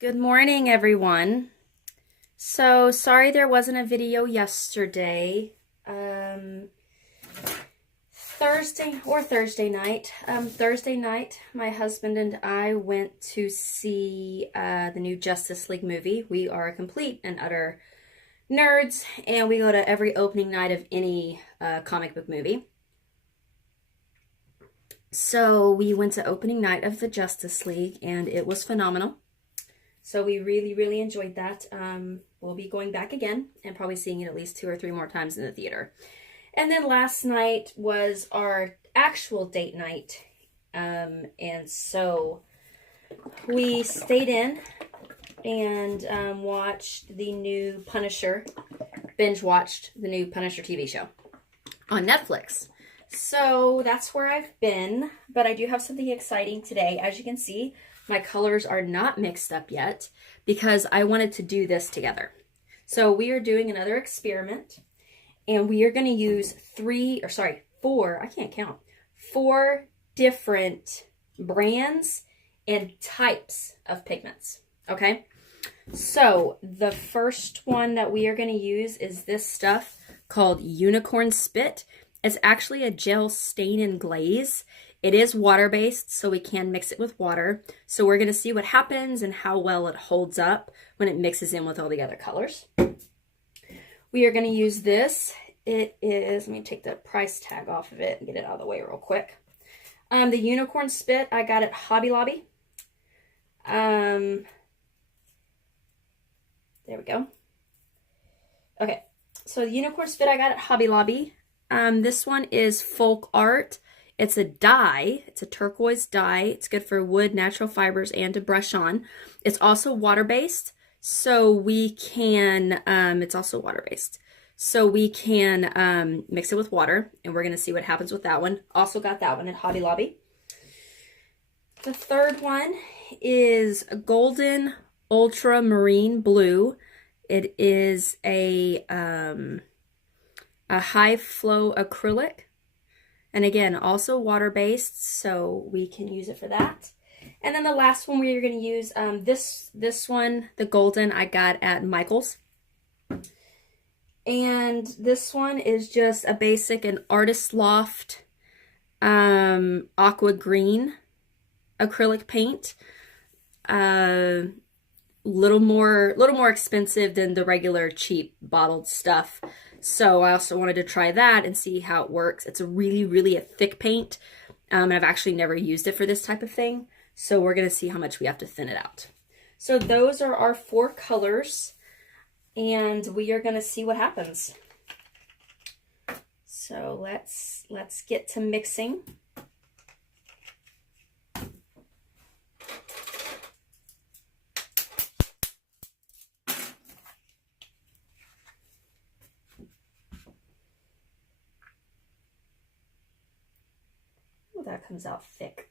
Good morning, everyone. So sorry there wasn't a video yesterday. Thursday night. Thursday night, my husband and I went to see the new Justice League movie. We are complete and utter nerds, and we go to every opening night of any comic book movie. So we went to opening night of the Justice League, and it was phenomenal. So we really enjoyed that. We'll be going back again and probably seeing it at least 2 or 3 more times in the theater. And then last night was our actual date night. And so we stayed in and watched the new Punisher, binge watched the new Punisher TV show on Netflix. So that's where I've been, but I do have something exciting today. As you can see, my colors are not mixed up yet because I wanted to do this together. So we are doing another experiment, and we are going to use 4 different brands and types of pigments. Okay. So the first one that we are going to use is this stuff called Unicorn Spit. It's actually a gel stain and glaze. It is water-based, so we can mix it with water. So we're going to see what happens and how well it holds up when it mixes in with all the other colors. We are going to use this. It is, let me take the price tag off of it and get it out of the way real quick. The Unicorn Spit, I got at Hobby Lobby. There we go. Okay, so the Unicorn Spit I got at Hobby Lobby. This one is Folk Art. It's a dye. It's a turquoise dye. It's good for wood, natural fibers, and to brush on. It's also water-based, so we can, it's also water-based. So we can mix it with water, and we're going to see what happens with that one. Also got that one at Hobby Lobby. The third one is Golden Ultramarine Blue. It is a high flow acrylic, and again also water-based, so we can use it for that. And then the last one we're going to use, this one, the golden, I got at Michael's, and this one is just a basic and Artist Loft aqua green acrylic paint. Little more expensive than the regular cheap bottled stuff. So I also wanted to try that and see how it works. It's a really a thick paint, and I've actually never used it for this type of thing. So we're going to see how much we have to thin it out. So those are our 4 colors, and we are going to see what happens. So let's get to mixing. That comes out thick.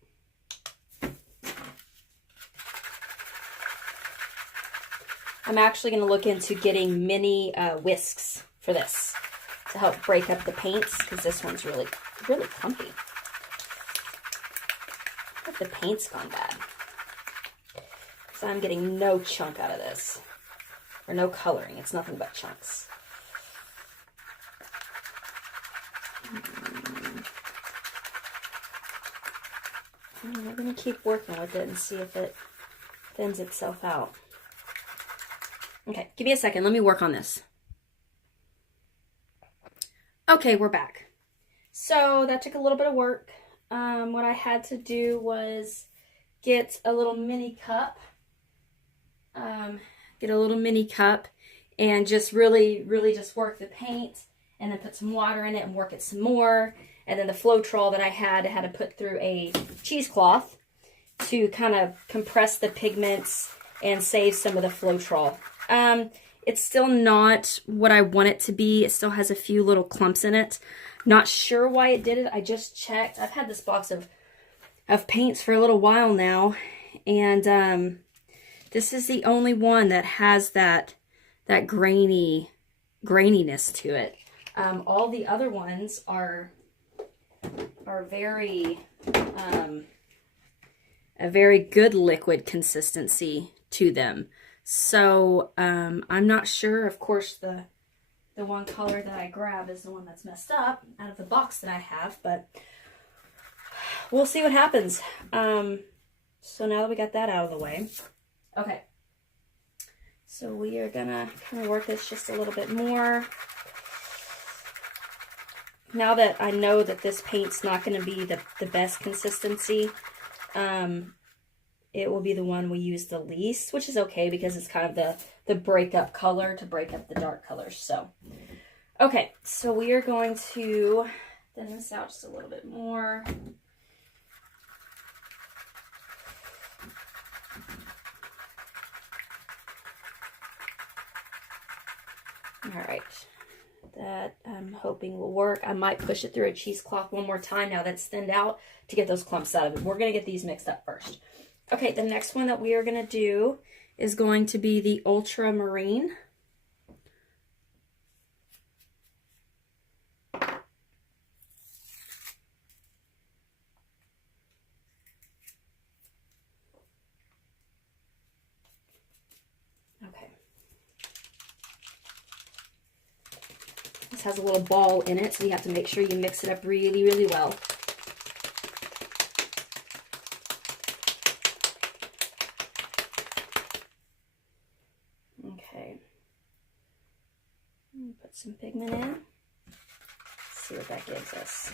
I'm actually going to look into getting mini whisks for this to help break up the paints, because this one's really clumpy. I think the paint's gone bad. So I'm getting no chunk out of this, or no coloring. It's nothing but chunks. I'm going to keep working with it and see if it thins itself out. Okay, give me a second. Let me work on this. Okay, we're back. So that took a little bit of work. What I had to do was get a little mini cup. And just really just work the paint, and then put some water in it and work it some more. And then the Floetrol that I had to put through a cheesecloth to kind of compress the pigments and save some of the Floetrol. It's still not what I want it to be. It still has a few little clumps in it. Not sure why it did it. I just checked. I've had this box of paints for a little while now, and this is the only one that has that graininess to it. All the other ones are very a very good liquid consistency to them. So I'm not sure. Of course, the one color that I grab is the one that's messed up out of the box that I have, but we'll see what happens. So now that we got that out of the way, okay. So we are gonna kind of work this just a little bit more. Now that I know that this paint's not going to be the best consistency, it will be the one we use the least, which is okay because it's kind of the breakup color to break up the dark colors. So, okay, so we are going to thin this out just a little bit more. All right. That I'm hoping will work. I might push it through a cheesecloth one more time now that it's thinned out to get those clumps out of it. We're going to get these mixed up first. Okay, the next one that we are going to do is going to be the ultramarine. Okay. This has a little ball in it, so you have to make sure you mix it up really, really well. Okay. Put some pigment in. See what that gives us.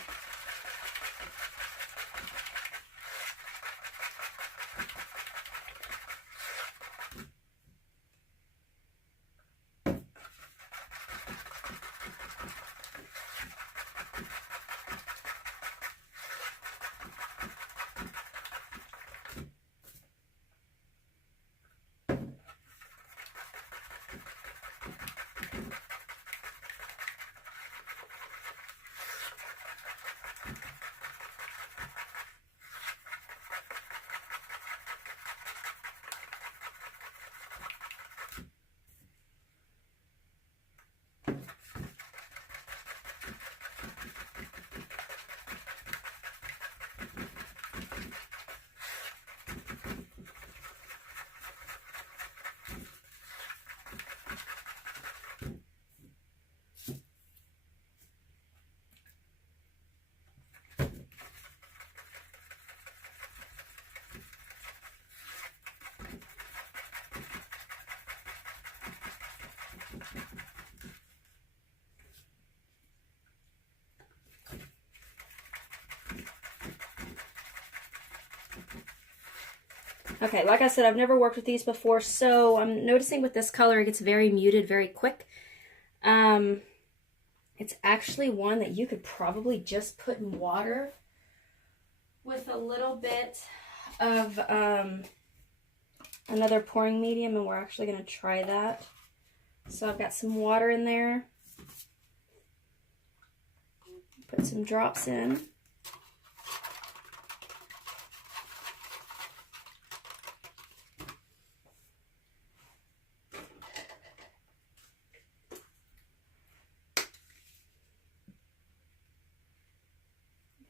Okay, like I said, I've never worked with these before, so I'm noticing with this color it gets very muted very quick. It's actually one that you could probably just put in water with a little bit of another pouring medium, and we're actually going to try that. So I've got some water in there. Put some drops in.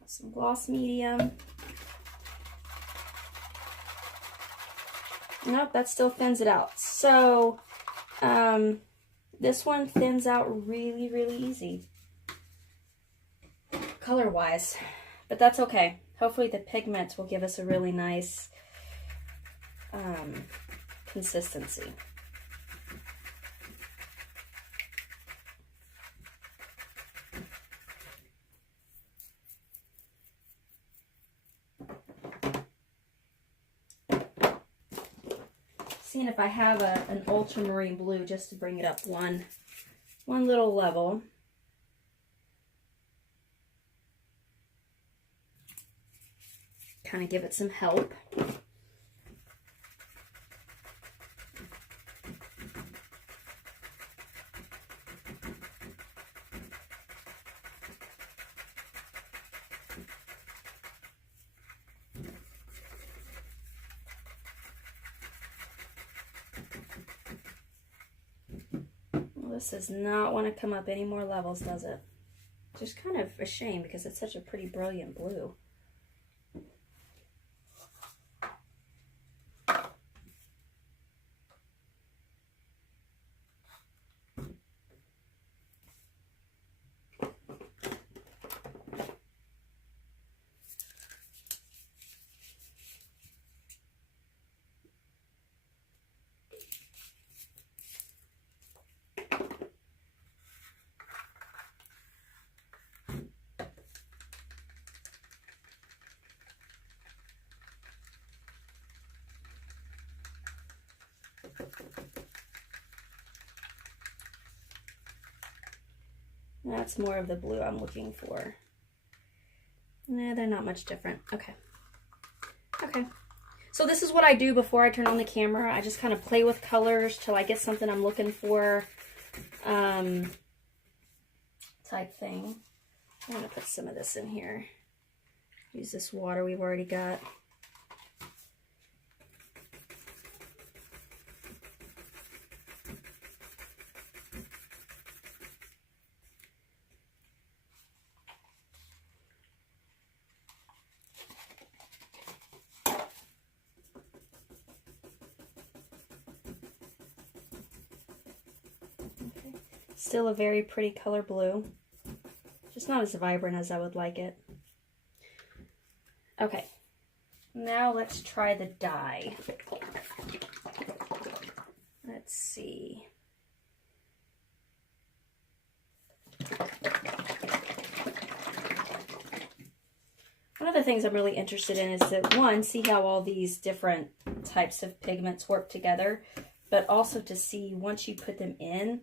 Some gloss medium. Nope, that still thins it out. So this one thins out really, really easy color-wise, but that's okay. Hopefully the pigment will give us a really nice consistency. Seeing if I have an ultramarine blue just to bring it up one little level. Kind of give it some help. This does not want to come up any more levels, does it? Just kind of a shame because it's such a pretty brilliant blue. That's more of the blue I'm looking for. Nah, they're not much different. Okay. Okay. So this is what I do before I turn on the camera. I just kind of play with colors till I get something I'm looking for. Type thing. I'm going to put some of this in here. Use this water we've already got. Still a very pretty color blue. Just not as vibrant as I would like it. Okay, now let's try the dye. Let's see. One of the things I'm really interested in is to, one, see how all these different types of pigments work together, but also to see once you put them in,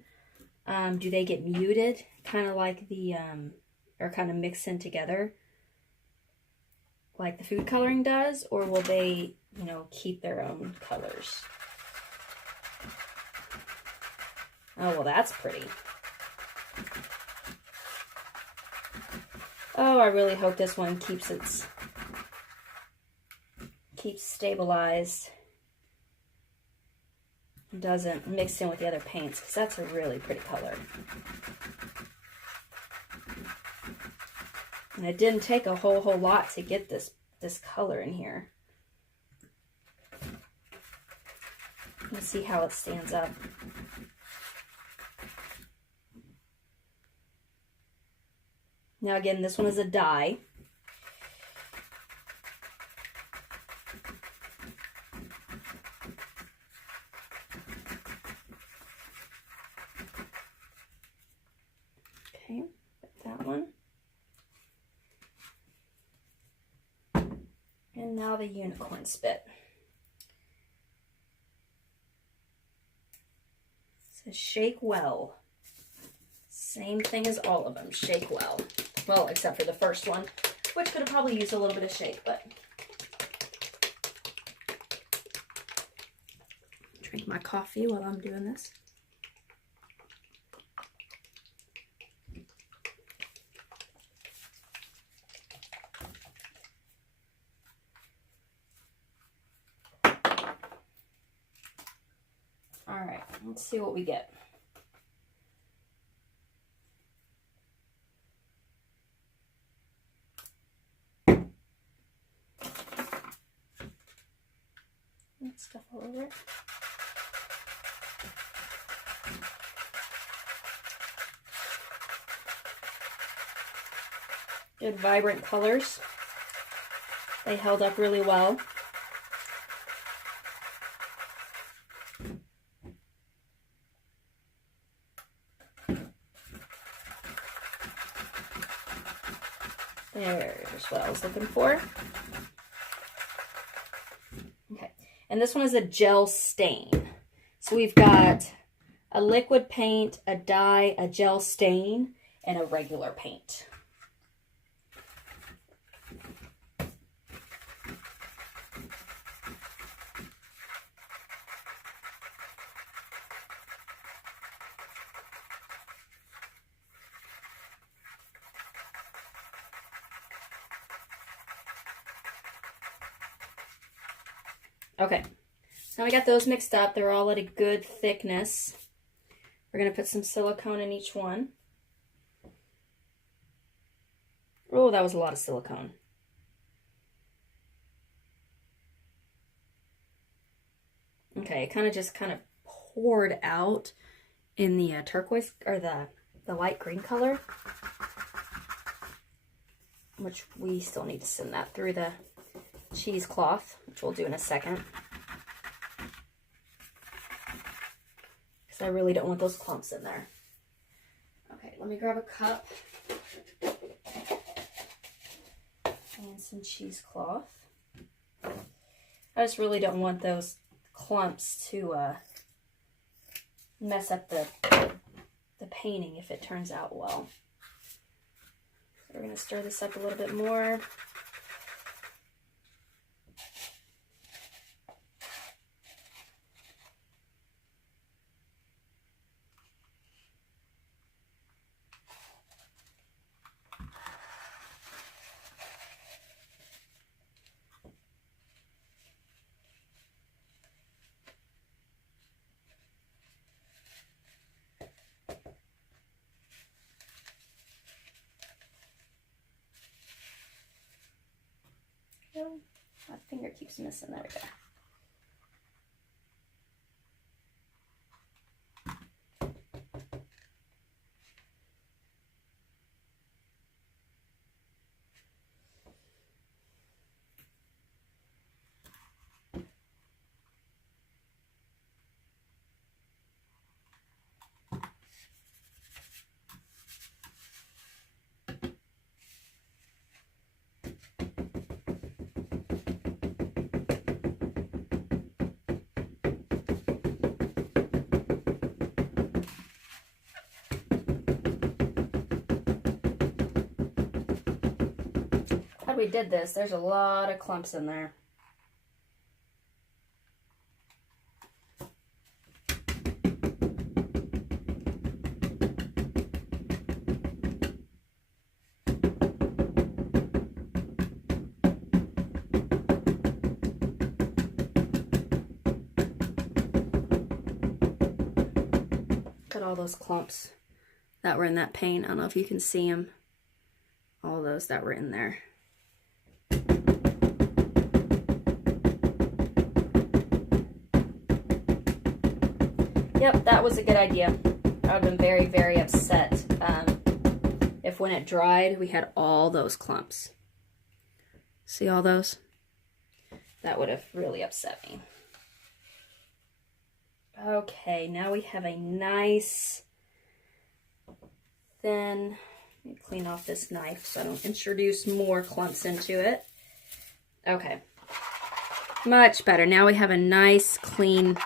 do they get muted, kind of like the, or kind of mix in together like the food coloring does, or will they, you know, keep their own colors? Oh, well, that's pretty. Oh, I really hope this one keeps stabilized. Doesn't mix in with the other paints, because that's a really pretty color. And it didn't take a whole lot to get this color in here. Let's see how it stands up. Now again, this one is a dye. Okay, put that one. And now the unicorn spit. It says shake well. Same thing as all of them, shake well. Well, except for the first one, which could have probably used a little bit of shake, but. Drink my coffee while I'm doing this. All right, let's see what we get. Stuff all over. Good vibrant colors. They held up really well. There's what I was looking for. And this one is a gel stain. So we've got a liquid paint, a dye, a gel stain, and a regular paint. Okay, so now we got those mixed up. They're all at a good thickness. We're going to put some silicone in each one. Oh, that was a lot of silicone. Okay, it kind of poured out in the turquoise, or the light green color, which we still need to send that through the cheesecloth, which we'll do in a second, because I really don't want those clumps in there. Okay, let me grab a cup and some cheesecloth. I just really don't want those clumps to mess up the painting if it turns out well. We're going to stir this up a little bit more. My finger keeps missing. There we go. How we did this, there's a lot of clumps in there. Look at all those clumps that were in that paint. I don't know if you can see them. All those that were in there. Yep, that was a good idea. I would have been very, very upset if when it dried, we had all those clumps. See all those? That would have really upset me. Okay, now we have a nice thin, let me clean off this knife so I don't introduce more clumps into it. Okay, much better. Now we have a nice cleaner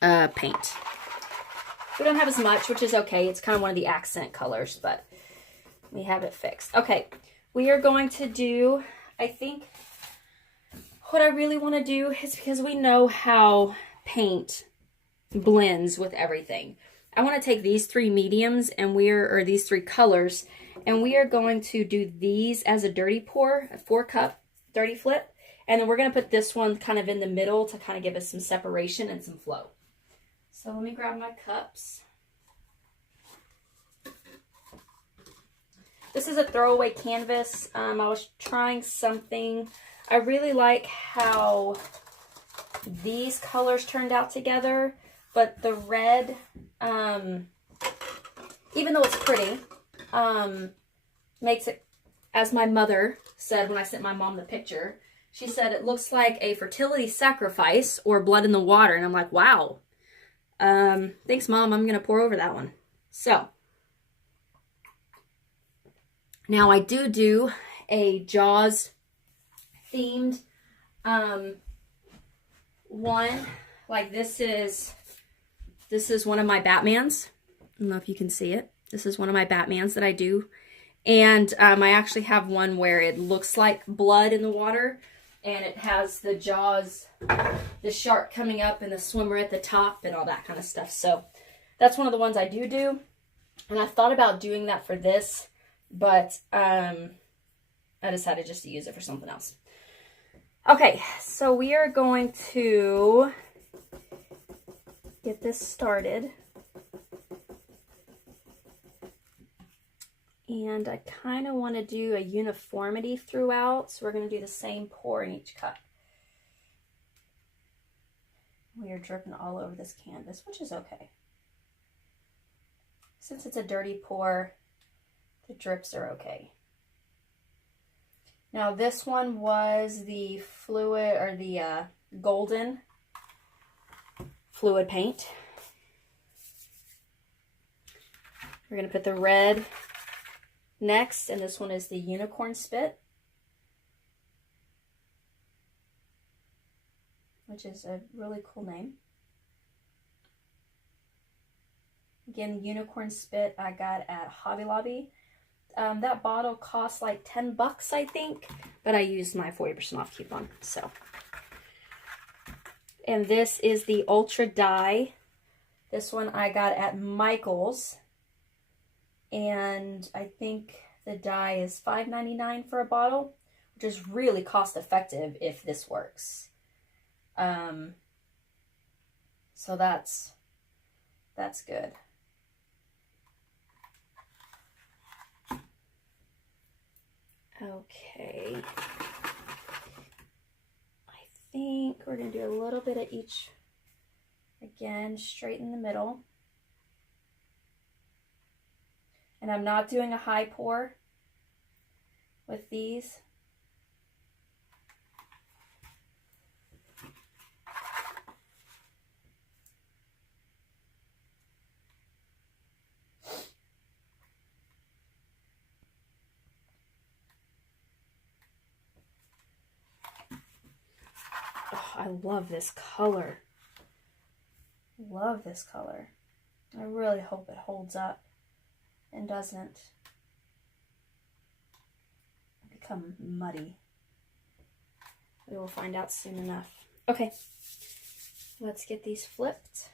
paint. We don't have as much, which is okay. It's kind of one of the accent colors, but we have it fixed. Okay, we are going to do, I think, what I really want to do is, because we know how paint blends with everything, I want to take these three mediums and or these three colors, and we are going to do these as a dirty pour, a 4-cup dirty flip, and then we're going to put this one kind of in the middle to kind of give us some separation and some flow. So let me grab my cups. This is a throwaway canvas. I was trying something. I really like how these colors turned out together, but the red, even though it's pretty, makes it, as my mother said when I sent my mom the picture, she said it looks like a fertility sacrifice or blood in the water. And I'm like, wow. Thanks, Mom. I'm going to pour over that one. So, now I do a Jaws themed one. Like this is one of my Batmans. I don't know if you can see it. This is one of my Batmans that I do. And I actually have one where it looks like blood in the water. And it has the Jaws, the shark coming up and the swimmer at the top and all that kind of stuff. So that's one of the ones I do. And I thought about doing that for this, but I decided just to use it for something else. Okay, so we are going to get this started. And I kind of want to do a uniformity throughout, so we're going to do the same pour in each cup. We are dripping all over this canvas, which is okay. Since it's a dirty pour, the drips are okay. Now this one was the fluid, or the golden fluid paint. We're going to put the red next, and this one is the unicorn spit, which is a really cool name. Again, the unicorn spit I got at Hobby Lobby. That bottle cost like 10 bucks, I think, but I used my 40% off coupon, so. And this is the Ultra Dye. This one I got at Michael's, and I think the dye is $5.99 for a bottle, which is really cost effective if this works. So that's good. Okay. I think we're going to do a little bit of each. Again, straight in the middle. And I'm not doing a high pour with these. Oh, I love this color. Love this color. I really hope it holds up and doesn't become muddy. We will find out soon enough. Okay, let's get these flipped.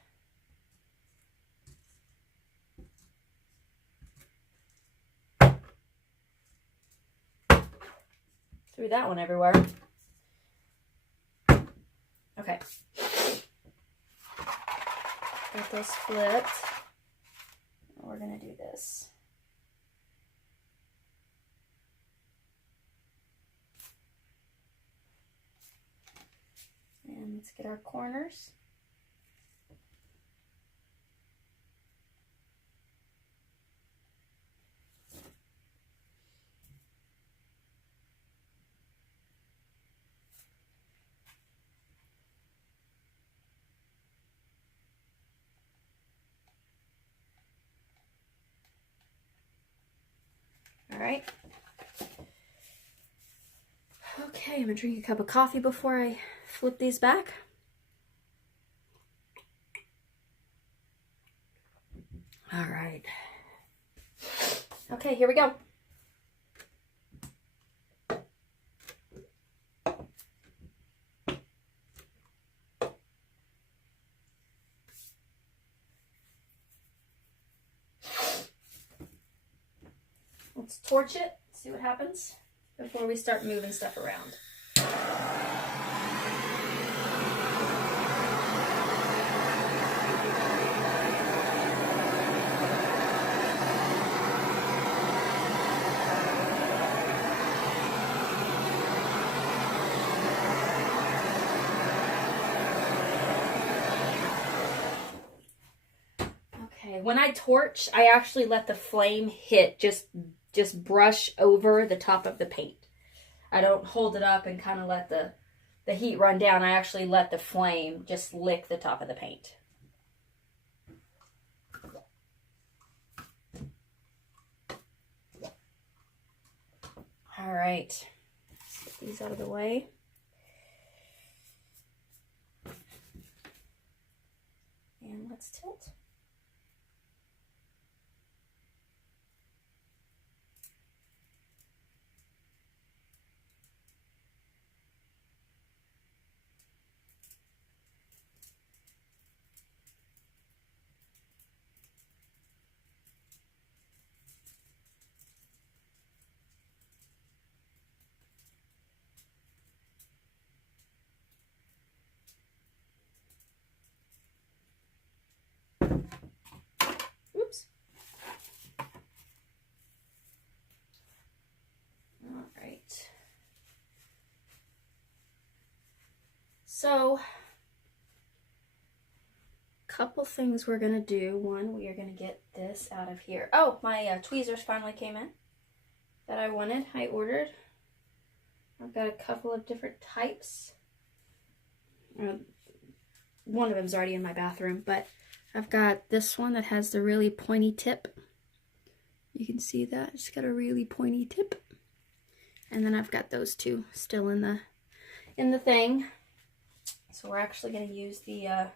Threw that one everywhere. Okay. Got those flipped. We're going to do this. And let's get our corners. All right. Okay, I'm gonna drink a cup of coffee before I flip these back. All right. Okay, here we go. Let's torch it, see what happens before we start moving stuff around. Okay, when I torch, I actually let the flame hit, just brush over the top of the paint. I don't hold it up and kind of let the heat run down. I actually let the flame just lick the top of the paint. All right, let's get these out of the way. And let's tilt. Oops. All right. So, couple things we're gonna do. One, we are gonna get this out of here. Oh, my tweezers finally came in that I wanted. I ordered. I've got a couple of different types. One of them's already in my bathroom, but I've got this one that has the really pointy tip. You can see that. It's got a really pointy tip. And then I've got those two still in the thing. So we're actually going to use the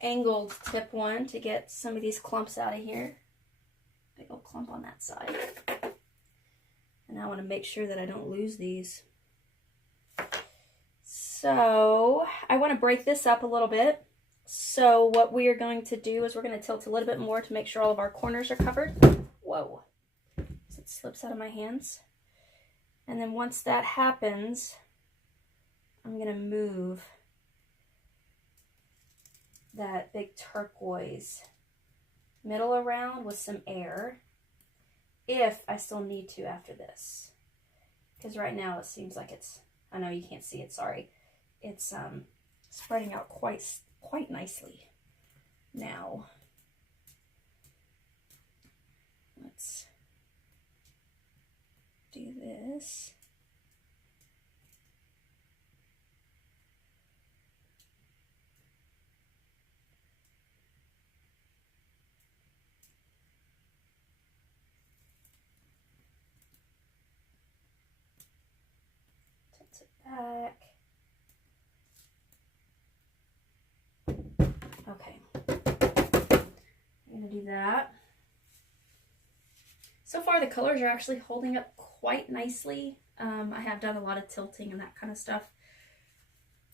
angled tip one to get some of these clumps out of here. Big old clump on that side. And I want to make sure that I don't lose these. So I want to break this up a little bit. So what we are going to do is we're going to tilt a little bit more to make sure all of our corners are covered. Whoa. So it slips out of my hands. And then once that happens, I'm going to move that big turquoise middle around with some air, if I still need to after this. Because right now it seems like it's, I know you can't see it, sorry. It's spreading out quite nicely now. Let's do this. Tilt it back. Okay, I'm gonna do that. So far the colors are actually holding up quite nicely. I have done a lot of tilting and that kind of stuff,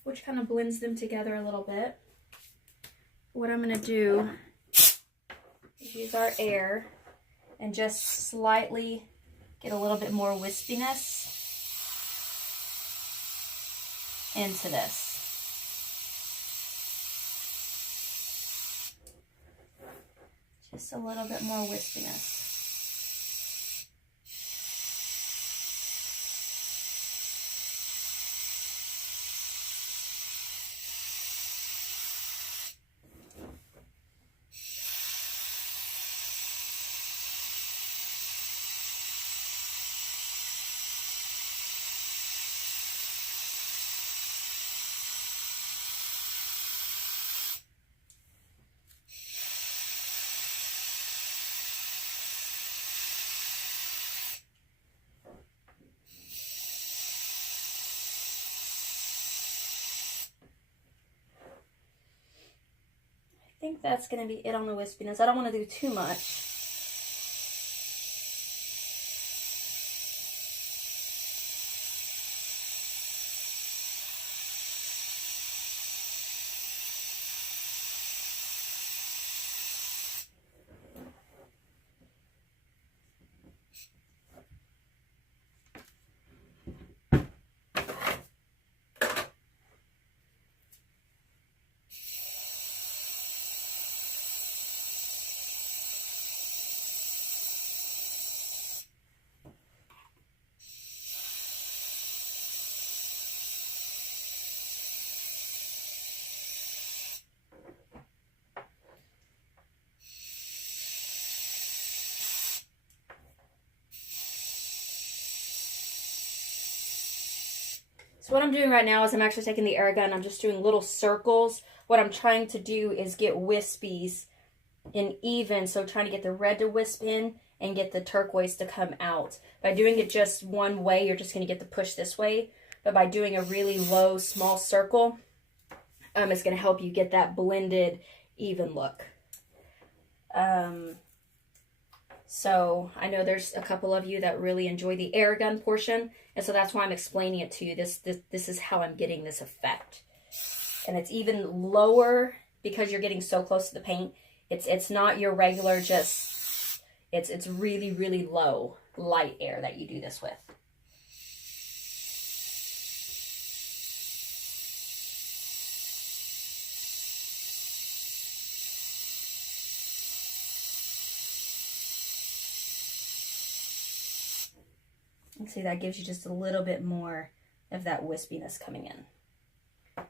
which kind of blends them together a little bit. What I'm gonna do is use our air and just slightly get a little bit more wispiness into this. Just a little bit more wispiness. I think that's going to be it on the wispiness. I don't want to do too much. So what I'm doing right now is I'm actually taking the air gun. I'm just doing little circles. What I'm trying to do is get wispies in even. So trying to get the red to wisp in and get the turquoise to come out. By doing it just one way, you're just going to get the push this way. But by doing a really low, small circle, it's going to help you get that blended, even look. So I know there's a couple of you that really enjoy the air gun portion, and so that's why I'm explaining it to you. This is how I'm getting this effect. And it's even lower because you're getting so close to the paint. It's not your regular just, it's really, really low, light air that you do this with. And see, that gives you just a little bit more of that wispiness coming in.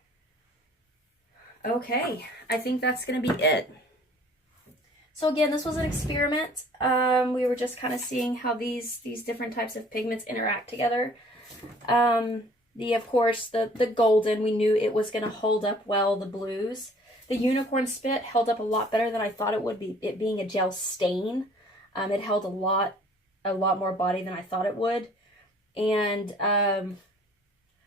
Okay, I think that's going to be it. So again, this was an experiment. We were just kind of seeing how these different types of pigments interact together. Of course, the golden, we knew it was going to hold up well, the blues. The unicorn spit held up a lot better than I thought it would be, it being a gel stain. It held a lot more body than I thought it would. And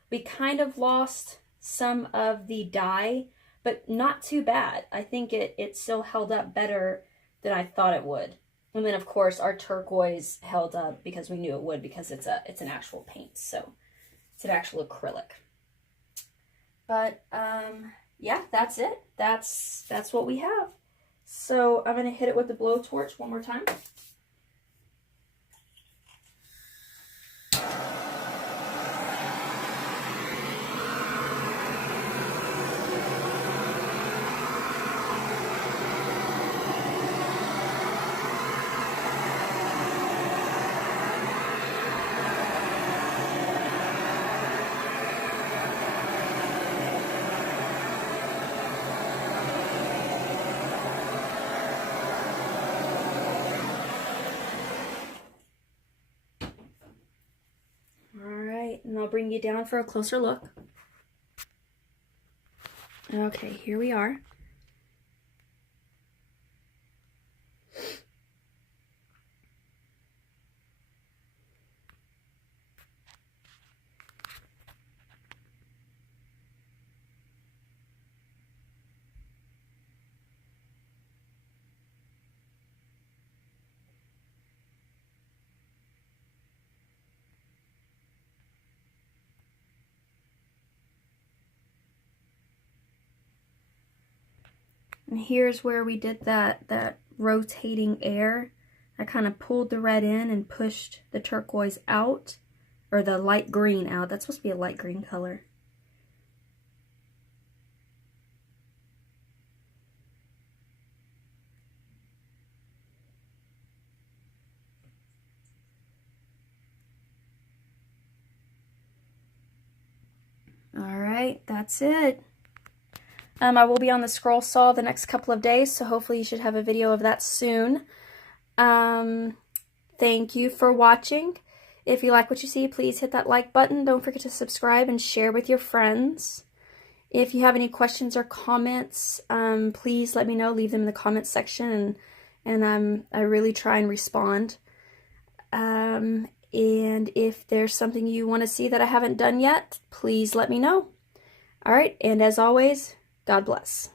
we kind of lost some of the dye, but not too bad. I think it still held up better than I thought it would. And then of course our turquoise held up because we knew it would, because it's an actual paint. So it's an actual acrylic. But yeah, that's it. That's what we have. So I'm going to hit it with the blowtorch one more time. And I'll bring you down for a closer look. Okay, here we are. And here's where we did that rotating air. I kind of pulled the red in and pushed the turquoise out, or the light green out. That's supposed to be a light green color. All right, that's it. I will be on the scroll saw the next couple of days, so hopefully you should have a video of that soon. Thank you for watching. If you like what you see, please hit that like button. Don't forget to subscribe and share with your friends. If you have any questions or comments, please let me know. Leave them in the comments section, and I really try and respond. And if there's something you want to see that I haven't done yet, please let me know. All right, and as always, God bless.